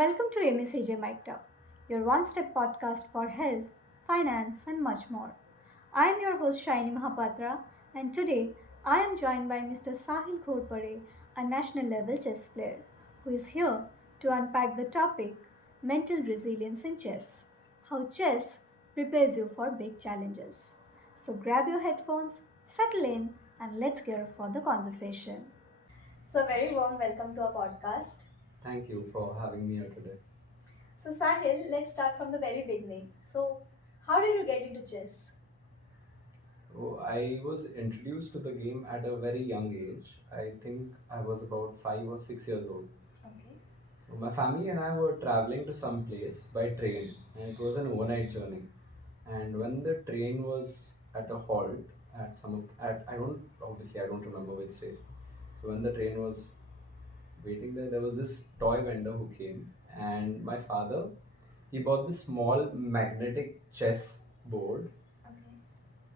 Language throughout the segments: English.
Welcome to MACJ MIC'dup, your one step podcast for health, finance, and much more. I am your host Shayani Mahapatra, and today I am joined by Mr. Saahil Gorpade, a national level chess player, who is here to unpack the topic mental resilience in chess, how chess prepares you for big challenges. So grab your headphones, settle in, and let's gear up for the conversation. So, very warm welcome to our podcast. Thank you for having me here today. So, Sahil, let's start from the very beginning. So, how did you get into chess? So I was introduced to the game at a very young age. I think I was about 5 or 6 years old. Okay. So my family and I were traveling to some place by train, and it was an overnight journey. And when the train was at a halt at some of at I don't remember which station. So when the train was waiting there was this toy vendor who came, and my father he bought this small magnetic chess board, Okay.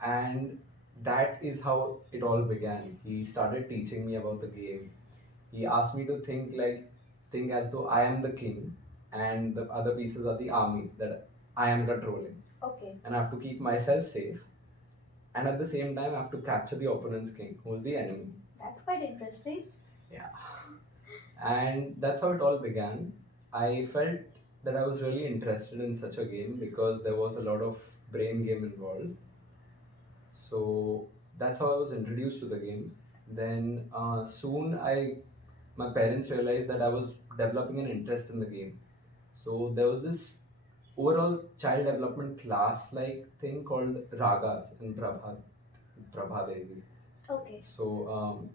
and that is how it all began. He started teaching me about the game. He asked me to think as though I am the king and the other pieces are the army that I am controlling. Okay. And I have to keep myself safe, and at the same time I have to capture the opponent's king, who is the enemy. That's quite interesting. Yeah. And that's how it all began. I felt that I was really interested in such a game because there was a lot of brain game involved. So that's how I was introduced to the game. Then soon my parents realized that I was developing an interest in the game. So there was this overall child development class like thing called Ragas in Prabha Devi. Okay. So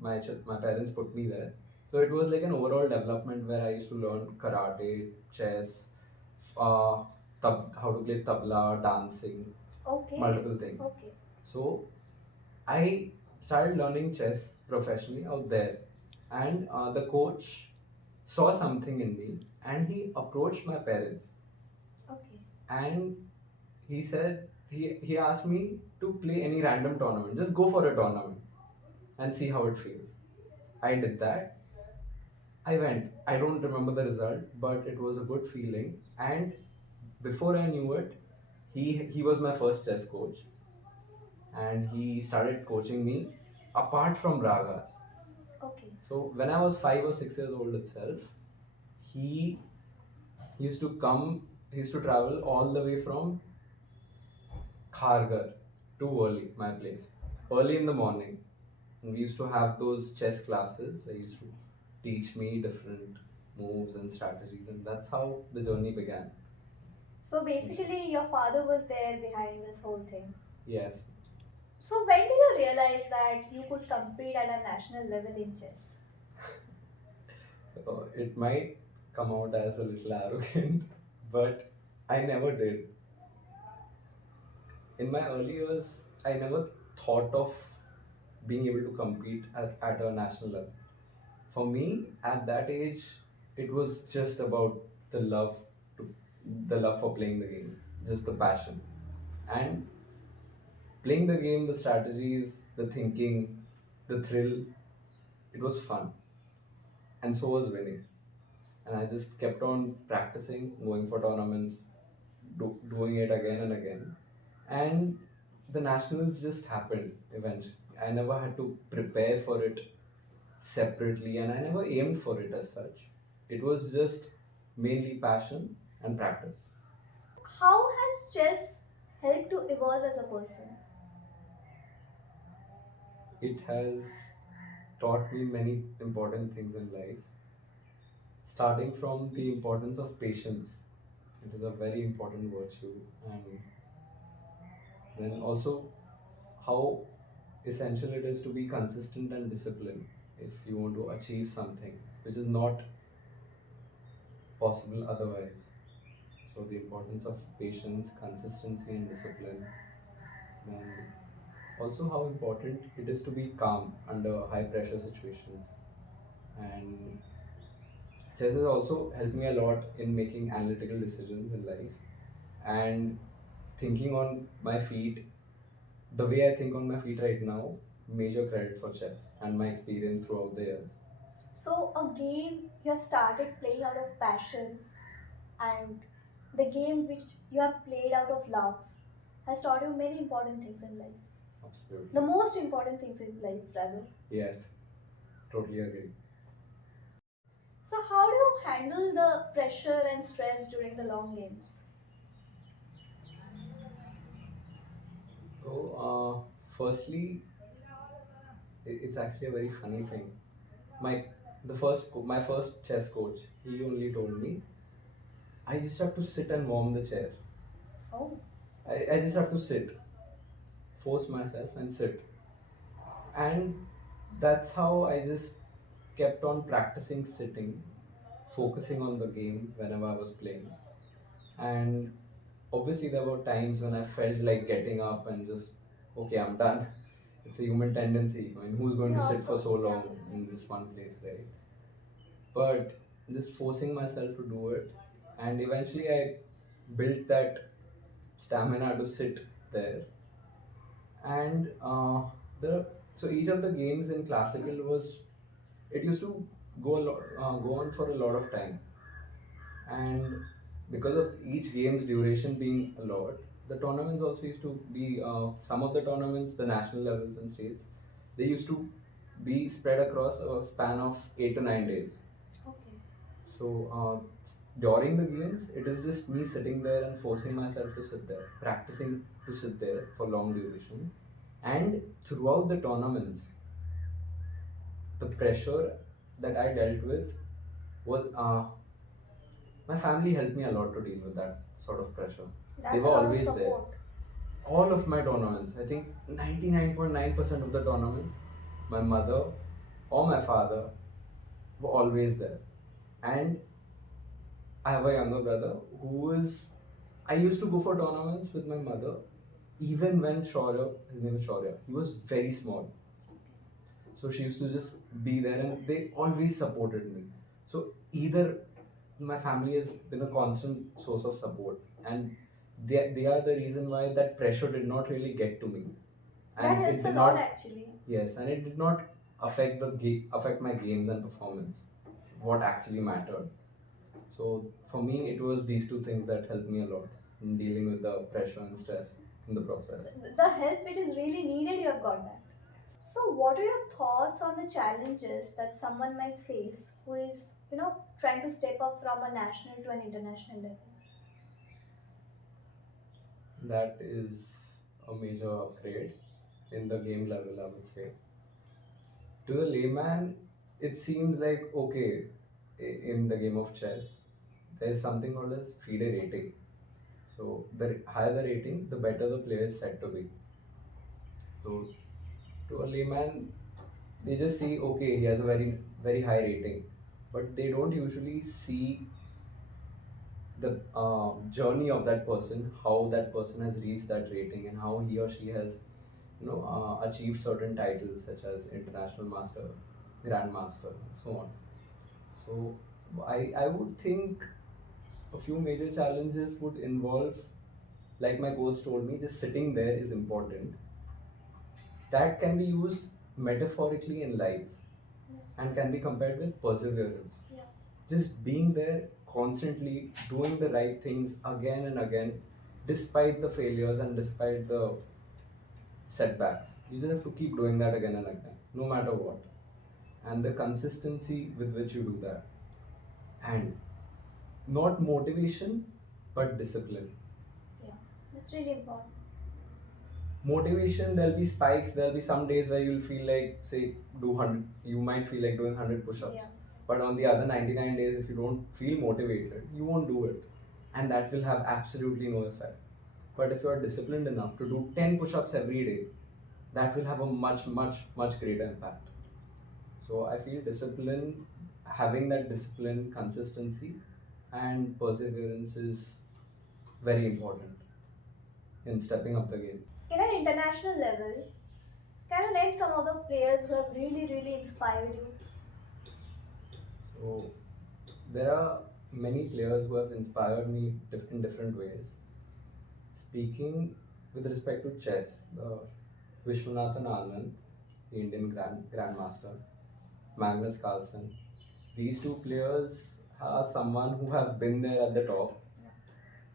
my parents put me there. So it was like an overall development where I used to learn karate, chess, how to play tabla, dancing, Okay. multiple things. Okay. So I started learning chess professionally out there, and the coach saw something in me, and he approached my parents, Okay. and he asked me to play any random tournament, just go for a tournament and see how it feels. I did that. I went. I don't remember the result, but it was a good feeling. And before I knew it, he was my first chess coach, and he started coaching me apart from ragas. Okay. So when I was 5 or 6 years old itself, he used to come. He used to travel all the way from Khargar to Worli, my place, early in the morning. And we used to have those chess classes. They used to teach me different moves and strategies, and that's how the journey began. So basically, your father was there behind this whole thing. Yes. So when did you realize that you could compete at a national level in chess? So it might come out as a little arrogant, but I never did. In my early years, I never thought of being able to compete at a national level. For me, at that age, it was just about the love to the love for playing the game, just the passion. And playing the game, the strategies, the thinking, the thrill, it was fun. And so was winning. And I just kept on practicing, going for tournaments, doing it again and again. And the nationals just happened eventually. I never had to prepare for it separately, and I never aimed for it as such. It was just mainly passion and practice. How has chess helped to evolve as a person? It has taught me many important things in life, starting from the importance of patience. It is a very important virtue, and then also how essential it is to be consistent and disciplined if you want to achieve something which is not possible otherwise. So the importance of patience, consistency, and discipline. Then also how important it is to be calm under high pressure situations. And chess has also helped me a lot in making analytical decisions in life and thinking on my feet. The way I think on my feet right now, major credit for chess and my experience throughout the years. So, a game you have started playing out of passion and the game which you have played out of love has taught you many important things in life. Absolutely. The most important things in life, rather. Yes, totally agree. So, how do you handle the pressure and stress during the long games? So, firstly, it's actually a very funny thing. My my first chess coach, he only told me I just have to sit and warm the chair. Oh, I just have to sit, force myself and sit. And that's how I just kept on practicing sitting, focusing on the game whenever I was playing. And obviously, there were times when I felt like getting up and just, okay, I'm done. It's a human tendency. I mean, who's going to yeah, sit of for course, so yeah. long in this one place, right? But just forcing myself to do it, and eventually I built that stamina to sit there. And the so each of the games in classical was, it used to go on for a lot of time. And because of each game's duration being a lot, the tournaments also used to be, some of the tournaments, the national levels and states, they used to be spread across a span of 8 to 9 days. Okay. So during the games, it is just me sitting there and forcing myself to sit there, practicing to sit there for long durations. And throughout the tournaments, the pressure that I dealt with was, my family helped me a lot to deal with that sort of pressure. They That's a were lot of always there. support. All of my tournaments, I think 99.9% of the tournaments, my mother or my father were always there. And I have a younger brother who is, I used to go for tournaments with my mother even when Shaurya, his name is Shaurya, he was very small. So she used to just be there and they always supported me. So either my family has been a constant source of support, and they are the reason why that pressure did not really get to me. That And helps it a did lot not, actually. yes, and it did not affect affect my games and performance, what actually mattered. So for me, it was these two things that helped me a lot in dealing with the pressure and stress in the process. The help which is really needed, you have got that. So, what are your thoughts on the challenges that someone might face who is, trying to step up from a national to an international level? That is a major upgrade in the game level, I would say. To the layman, it seems like okay, in the game of chess, there's something called as FIDE rating. So the higher the rating, the better the player is said to be. So to a layman, they just see okay, he has a very high rating, but they don't usually see the journey of that person, how that person has reached that rating, and how he or she has, achieved certain titles such as international master, grandmaster, and so on. So I would think a few major challenges would involve, like my coach told me, just sitting there is important. That can be used metaphorically in life and can be compared with perseverance. Yeah. Just being there constantly, doing the right things again and again, despite the failures and despite the setbacks. You just have to keep doing that again and again, no matter what. And the consistency with which you do that. And not motivation, but discipline. Yeah, that's really important. Motivation, there'll be spikes, there'll be some days where you'll feel like, say, do 100, you might feel like doing 100 push-ups. Yeah. But on the other 99 days, if you don't feel motivated, you won't do it. And that will have absolutely no effect. But if you are disciplined enough to do 10 push-ups every day, that will have a much, much, much greater impact. So I feel discipline, having that discipline, consistency, and perseverance is very important in stepping up the game. In an international level, can you name some of the players who have really, really inspired you? So there are many players who have inspired me in different ways. Speaking with respect to chess, the Vishwanathan Anand, the Indian Grandmaster, Magnus Carlsen, These two players are someone who have been there at the top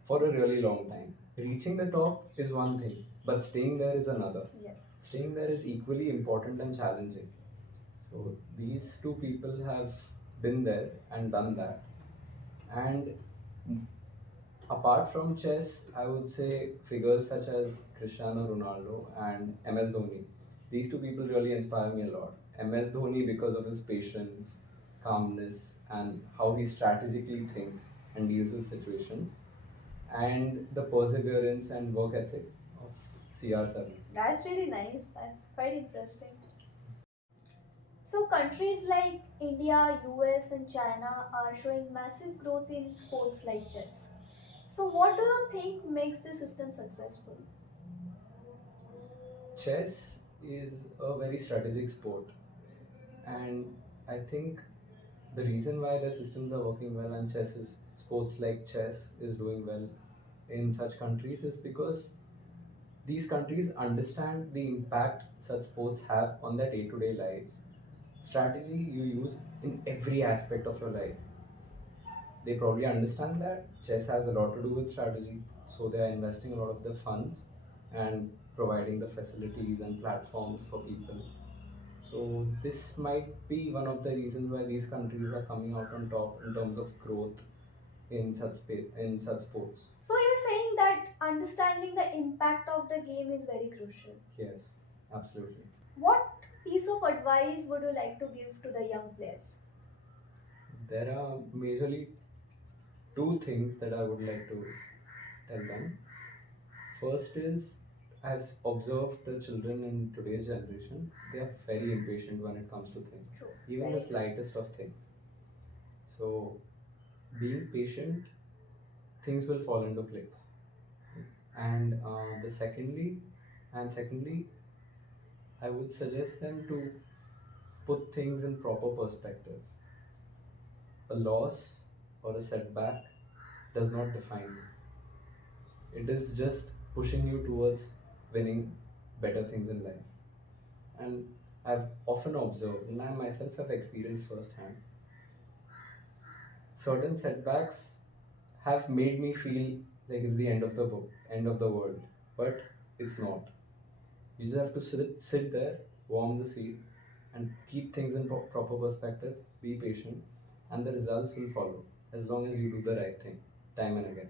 for a really long time. Reaching the top is one thing, but staying there is another. Yes. Staying there is equally important and challenging. So these two people have been there and done that. And apart from chess, I would say figures such as Cristiano Ronaldo and MS Dhoni. These two people really inspire me a lot. MS Dhoni because of his patience, calmness, and how he strategically thinks and deals with situation, and the perseverance and work ethic of CR7. That's really nice. That's quite interesting. So, countries like India, US, and China are showing massive growth in sports like chess. So, what do you think makes this system successful? Chess is a very strategic sport, and I think the reason why the systems are working well and sports like chess is doing well in such countries is because these countries understand the impact such sports have on their day-to-day lives. Strategy you use in every aspect of your life. They probably understand that chess has a lot to do with strategy, so they are investing a lot of their funds and providing the facilities and platforms for people. So this might be one of the reasons why these countries are coming out on top in terms of growth in such sports. So, you're saying that understanding the impact of the game is very crucial. Yes, absolutely. What piece of advice would you like to give to the young players? There are majorly two things that I would like to tell them. First is I've observed the children in today's generation, they are very impatient when it comes to things, True. even Very the slightest of things. So, being patient, things will fall into place. And secondly, I would suggest them to put things in proper perspective. A loss or a setback does not define you. It is just pushing you towards winning better things in life. And I've often observed, and I myself have experienced firsthand, certain setbacks have made me feel like it's the end of the book, end of the world. But it's not. You just have to sit there, warm the seat, and keep things in proper perspective, be patient, and the results will follow as long as you do the right thing, time and again.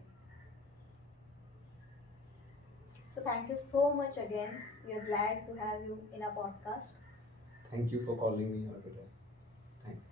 So, thank you so much again. We are glad to have you in our podcast. Thank you for calling me here today. Thanks.